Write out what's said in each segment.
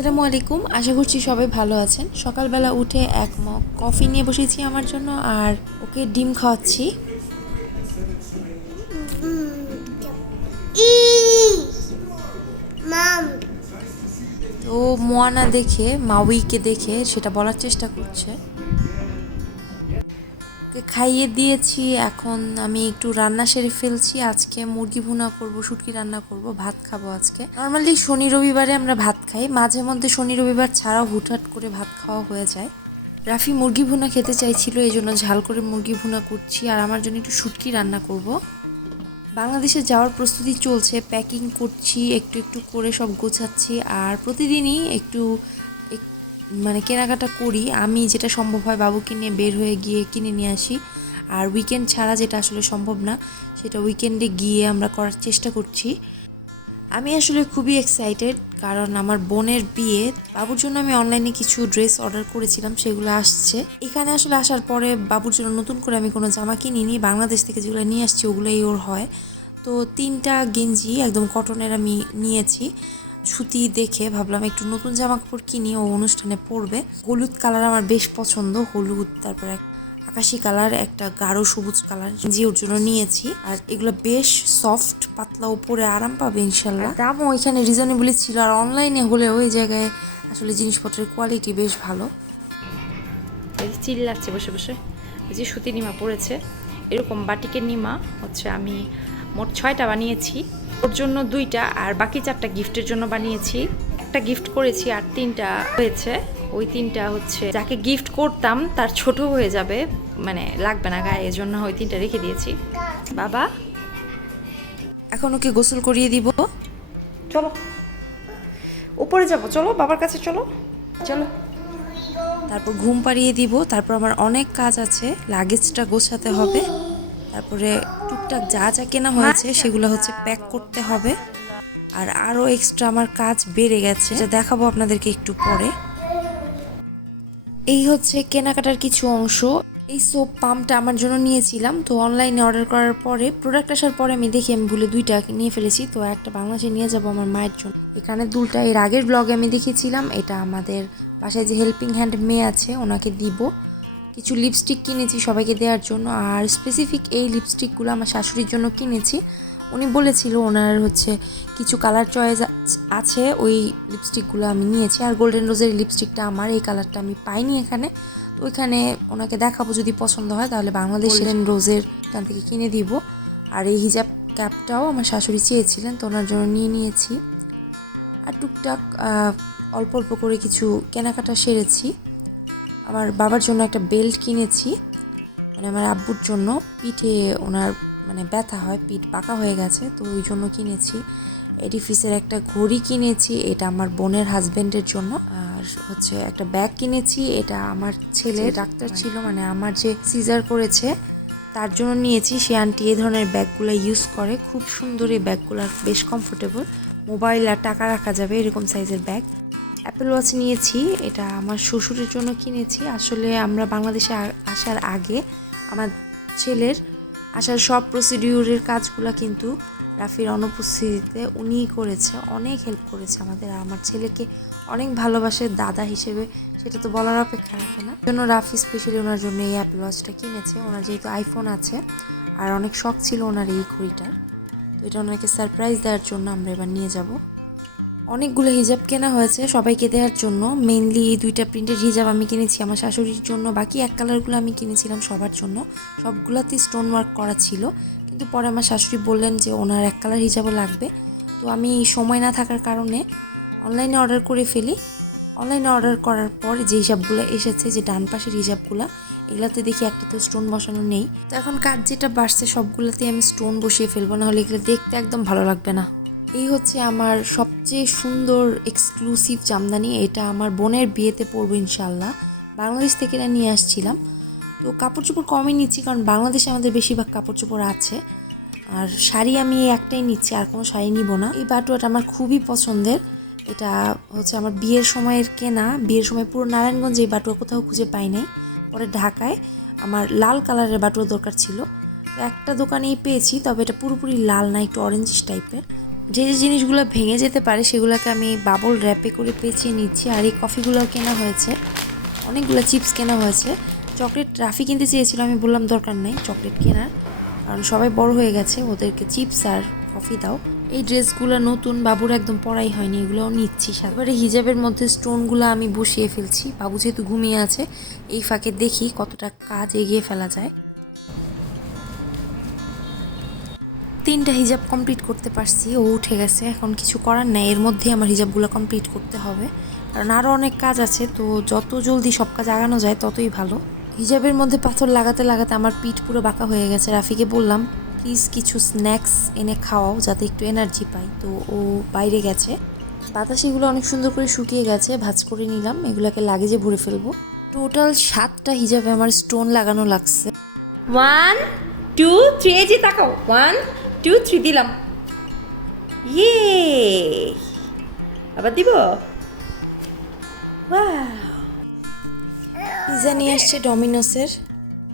আসসালামু আলাইকুম। আশা করছি সবাই ভালো আছেন। সকালবেলা উঠে এক মগ কফি নিয়ে বসেছি আমার জন্য, আর ওকে ডিম খাওয়াচ্ছি। তো মোয়ানা দেখে, মাউইকে দেখে সেটা বলার চেষ্টা করছে। ওকে খাইয়ে দিয়েছি, এখন আমি একটু রান্না সেরে ফেলছি। আজকে মুরগি ভুনা করব, শুটকি রান্না করব, ভাত খাবো আজকে। নর্মালি শনি রবিবারে আমরা ভাত খাই, মাঝে মধ্যে শনি রবিবার ছাড়াও হুটহাট করে ভাত খাওয়া হয়ে যায়। রাফি মুরগি ভুনা খেতে চাইছিল, এই জন্য ঝাল করে মুরগি ভুনা করছি, আর আমার জন্য একটু শুটকি রান্না করব। বাংলাদেশে যাওয়ার প্রস্তুতি চলছে, প্যাকিং করছি, একটু একটু করে সব গোছাচ্ছি। আর প্রতিদিনই একটু মানে কেনাকাটা করি, আমি যেটা সম্ভব হয় বাবুকে নিয়ে বের হয়ে গিয়ে কিনে নিয়ে আসি। আর উইকেন্ড ছাড়া যেটা আসলে সম্ভব না, সেটা উইকেন্ডে গিয়ে আমরা করার চেষ্টা করছি। আমি আসলে খুবই এক্সাইটেড, কারণ আমার বোনের বিয়ে। বাবুর জন্য আমি অনলাইনে কিছু ড্রেস অর্ডার করেছিলাম, সেগুলো আসছে। এখানে আসলে আসার পরে বাবুর জন্য নতুন করে আমি কোনো জামা কিনিনি, বাংলাদেশ থেকে যেগুলো নিয়ে আসছি ওগুলোই ওর হয়। তো 3টা গেঞ্জি একদম কটনের আমি নিয়েছি। সুতি দেখে ভাবলাম একটু নতুন জামা কাপড় কিনি, ও অনুষ্ঠানে পরবে। হলুদ কালার আমার বেশ পছন্দ, হলুদ, তারপরে আকাশি কালার, একটা গাঢ় সবুজ কালার জি ওর জন্য নিয়েছি। আর এগুলো বেশ সফট, পাতলা, উপরে আরাম পাবে ইনশাল্লাহ। দামও এখানে রিজনেবলই ছিল, আর অনলাইনে হলেও এই জায়গায় আসলে জিনিসপত্রের কোয়ালিটি বেশ ভালো। চিল্লাচ্ছে বসে বসে। ওই যে সুতি নিমা পড়েছে, এরকম বাটিকের নিমা হচ্ছে আমি মোট 6টা বানিয়েছি, ওর জন্য 2টা, আর বাকি 4টা গিফটের জন্য বানিয়েছি। একটা গিফট করেছি আর 3টা হয়েছে। ওই 3টা হচ্ছে যাকে গিফট করতাম তার ছোট হয়ে যাবে, মানে লাগবে না গায়ে, এজন্য ওই 3টা রেখে দিয়েছি। বাবা এখন ওকে গোসল করিয়ে দিব। চলো উপরে যাবো, চলো বাবার কাছে, চলো চলো। তারপর ঘুম পাড়িয়ে দিব। তারপর আমার অনেক কাজ আছে, লাগেজটা গোছাতে হবে, তারপরে টুকটাক যা যা কেনা হয়েছে সেগুলো হচ্ছে প্যাক করতে হবে। আর আরও এক্সট্রা আমার কাজ বেড়ে গেছে, যা দেখাবো আপনাদেরকে একটু পরে। এই হচ্ছে কেনাকাটার কিছু অংশ। এই সোপ পাম্পটা আমার জন্য নিয়েছিলাম, তো অনলাইনে অর্ডার করার পরে প্রোডাক্ট আসার পরে আমি দেখি আমি ভুলে 2টা নিয়ে ফেলেছি। তো একটা বাংলাদেশে নিয়ে যাব আমার মায়ের জন্য। এখানে দুলটা এর আগের ব্লগে আমি দেখিয়েছিলাম, এটা আমাদের বাসায় যে হেল্পিং হ্যান্ড মেয়ে আছে ওনাকে দিব। কিছু লিপস্টিক কিনেছি সবাইকে দেওয়ার জন্য, আর স্পেসিফিক এই লিপস্টিকগুলো আমার শাশুড়ির জন্য কিনেছি। উনি বলেছিল ওনার হচ্ছে কিছু কালার চয়েস আছে, ওই লিপস্টিকগুলো আমি নিয়েছি। আর গোল্ডেন রোজের লিপস্টিকটা আমার, এই কালারটা আমি পাইনি এখানে, তো ওইখানে ওনাকে দেখাবো, যদি পছন্দ হয় তাহলে বাংলাদেশের রোজের এখান থেকে কিনে দিব। আর এই হিজাব ক্যাপটাও আমার শাশুড়ি চেয়েছিলেন, তো ওনার জন্য নিয়ে নিয়েছি। আর টুকটাক অল্প অল্প করে কিছু কেনাকাটা সেরেছি। আমার বাবার জন্য একটা বেল্ট কিনেছি, মানে আমার আব্বুর জন্য, পিঠে ওনার মানে ব্যথা হয়, পিঠ পাকা হয়ে গেছে, তো ওই জন্য কিনেছি। এডিফিসের একটা ঘড়ি কিনেছি, এটা আমার বোনের হাজবেন্ডের জন্য। আর হচ্ছে একটা ব্যাগ কিনেছি, এটা আমার ছেলে ডাক্তার ছিল, মানে আমার যে সিজার করেছে তার জন্য নিয়েছি। সে আন্টি এই ধরনের ব্যাগগুলো ইউজ করে, খুব সুন্দর এই ব্যাগগুলো, বেশ কমফোর্টেবল, মোবাইল আর টাকা রাখা যাবে এরকম সাইজের ব্যাগ। অ্যাপেল ওয়াচ নিয়েছি, এটা আমার শ্বশুরের জন্য কিনেছি। আসলে আমরা বাংলাদেশে আসার আগে আমার ছেলের আসার সব প্রসিডিউরের কাজগুলো কিন্তু রাফির অনুপস্থিতিতে উনিই করেছে, অনেক হেল্প করেছে আমাদের। আর আমার ছেলেকে অনেক ভালোবাসে দাদা হিসেবে, সেটা তো বলার অপেক্ষা রাখে না। জন্য রাফি স্পেশালি ওনার জন্য এই অ্যাপেল ওয়াচটা কিনেছে। ওনার যেহেতু আইফোন আছে আর অনেক শখ ছিল ওনার এই ঘড়িটার, তো এটা ওনাকে সারপ্রাইজ দেওয়ার জন্য আমরা এবার নিয়ে যাব। অনেকগুলো হিজাব কেনা হয়েছে সবাইকে দেওয়ার জন্য, মেইনলি এই 2টা প্রিন্টের হিজাব আমি কিনেছি আমার শাশুড়ির জন্য, বাকি এক কালারগুলো আমি কিনেছিলাম সবার জন্য। সবগুলোতেই স্টোন ওয়ার্ক করা ছিল, কিন্তু পরে আমার শাশুড়ি বললেন যে ওনার এক কালার হিজাবও লাগবে। তো আমি সময় না থাকার কারণে অনলাইনে অর্ডার করে ফেলি। অনলাইনে অর্ডার করার পর যে হিসাবগুলো এসেছে, যে ডান পাশের হিসাবগুলো, এগুলাতে দেখি একটাতে স্টোন বসানো নেই। তো এখন কাজ যেটা বাড়ছে সবগুলোতে আমি স্টোন বসিয়ে ফেলবো, না হলে এগুলো দেখতে একদম ভালো লাগবে না। এই হচ্ছে আমার সবচেয়ে সুন্দর এক্সক্লুসিভ জামদানি, এটা আমার বোনের বিয়েতে পরবো ইনশাল্লাহ। বাংলাদেশ থেকে এটা নিয়ে আসছিলাম। তো কাপড় চোপড় কমই নিচ্ছি, কারণ বাংলাদেশে আমাদের বেশিরভাগ কাপড় চোপড় আছে। আর শাড়ি আমি একটাই নিচ্ছি, আর কোনো শাড়ি নিব না। এই বাটুয়াটা আমার খুবই পছন্দের, এটা হচ্ছে আমার বিয়ের সময়ের কেনা। বিয়ের সময় পুরো নারায়ণগঞ্জে এই বাটুয়া কোথাও খুঁজে পাই নাই, পরে ঢাকায় আমার লাল কালারের বাটুয়া দরকার ছিল, তো একটা দোকানেই পেয়েছি, তবে এটা পুরোপুরি লাল না, একটু অরেঞ্জিশ টাইপের। যে যে জিনিসগুলো ভেঙে যেতে পারে সেগুলোকে আমি বাবল র্যাপে করে পেঁচিয়ে নিচ্ছি। আর এই কফিগুলো কেনা হয়েছে, অনেকগুলো চিপস কেনা হয়েছে। চকলেট রাফি কিনতে চেয়েছিল, আমি বললাম দরকার নেই চকলেট কেনার, কারণ সবাই বড় হয়ে গেছে, ওদেরকে চিপস আর কফি দাও। এই ড্রেসগুলো নতুন, বাবুর একদম পরাই হয়নি, এগুলোও নিচ্ছি। এবারে হিজাবের মধ্যে স্টোনগুলো আমি বসিয়ে ফেলছি। বাবু যেহেতু ঘুমিয়ে আছে, এই ফাঁকে দেখি কতটা কাজ এগিয়ে ফেলা যায়। 3টা হিজাব কমপ্লিট করতে পারছি, ও উঠে গেছে। এখন কিছু করার নেই, এর মধ্যেই আমার হিজাবগুলো কমপ্লিট করতে হবে, কারণ আরও অনেক কাজ আছে। তো যত জলদি সব কাজ আগানো যায় ততই ভালো। হিজাবের মধ্যে পাথর লাগাতে লাগাতে আমার পিঠ পুরো বাঁকা হয়ে গেছে। রাফিকে বললাম প্লিজ কিছু স্ন্যাক্স এনে খাওয়াও যাতে একটু এনার্জি পাই, তো ও বাইরে গেছে। বাতাসিগুলো অনেক সুন্দর করে শুকিয়ে গেছে, ভাঁজ করে নিলাম, এগুলোকে লাগেজে ভরে ফেলবো। টোটাল 7টা হিজাবে আমার স্টোন লাগানো লাগছে। 1 2 3 এই যে তাকাও, 1 2 3 দিলাম। ইয়ে, আবার দিব। পিৎজা নিয়ে আসছে ডমিনোসের।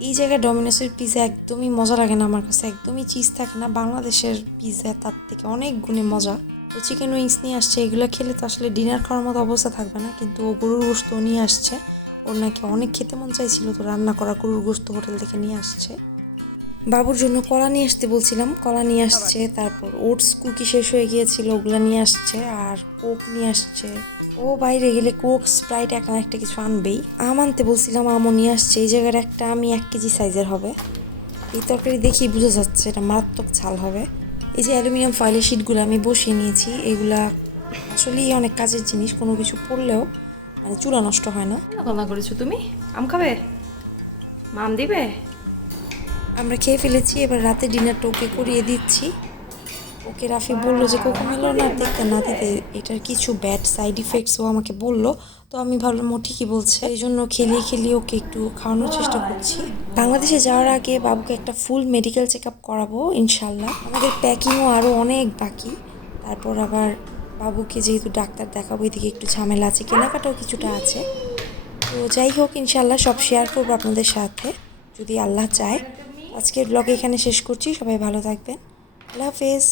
এই জায়গায় ডমিনোসের পিৎজা একদমই মজা লাগে না আমার কাছে, একদমই চিজ থাকে না। বাংলাদেশের পিৎজা তার থেকে অনেক গুণে মজা। তো চিকেন উইংস নিয়ে আসছে, এগুলো খেলে তো আসলে ডিনার খাওয়ার মতো অবস্থা থাকবে না, কিন্তু ও গরুর গোস্ত নিয়ে আসছে। ওর নাকি অনেক খেতে মন চাইছিল, তো রান্না করা গরুর গোস্ত হোটেল থেকে নিয়ে আসছে। বাবুর জন্য কলা নিয়ে আসতে বলছিলাম, কলা নিয়ে আসছে। তারপর ওটস কুকি শেষ হয়ে গিয়েছিল, ওগুলো নিয়ে আসছে। আর কোক নিয়ে আসছে। ও বাইরে গেলে কোক স্প্রাইট একটা না একটা কিছু আনবেই। আম আনতে বলছিলাম, আমও নিয়ে আসছে। এই জায়গার একটা আমি 1 কেজি সাইজের হবে। এই তরকারি দেখেই বোঝা যাচ্ছে এটা মারাত্মক ঝাল হবে। এই যে অ্যালুমিনিয়াম ফয়েলের শিটগুলো আমি বসিয়ে নিয়েছি, এগুলা আসলেই অনেক কাজের জিনিস, কোনো কিছু পড়লেও মানে চুলা নষ্ট হয় না। রান্না করেছো তুমি? আম খাবে? মাম দিবে? আমরা খেয়ে ফেলেছি, এবার রাতে ডিনারটা ওকে করিয়ে দিচ্ছি। ওকে রাফি বললো যে কোকোমেলো না দিতে না দিতে এটার কিছু ব্যাড সাইড ইফেক্টসও আমাকে বললো। তো আমি ভাবলাম ও ঠিকই বলছে, এই জন্য খেলিয়ে খেলিয়ে ওকে একটু খাওয়ানোর চেষ্টা করছি। বাংলাদেশে যাওয়ার আগে বাবুকে একটা ফুল মেডিকেল চেক আপ করাবো ইনশাল্লাহ। আমাদের প্যাকিংও আরও অনেক বাকি। তারপর আবার বাবুকে যেহেতু ডাক্তার দেখাবো, এদিকে একটু ঝামেলা আছে, কেনাকাটাও কিছুটা আছে। তো যাই হোক, ইনশাল্লাহ সব শেয়ার করবো আপনাদের সাথে যদি আল্লাহ চায়। আজকের ব্লগ এখানে শেষ করছি, সবাই ভালো থাকবেন, আল্লাহ হাফেজ।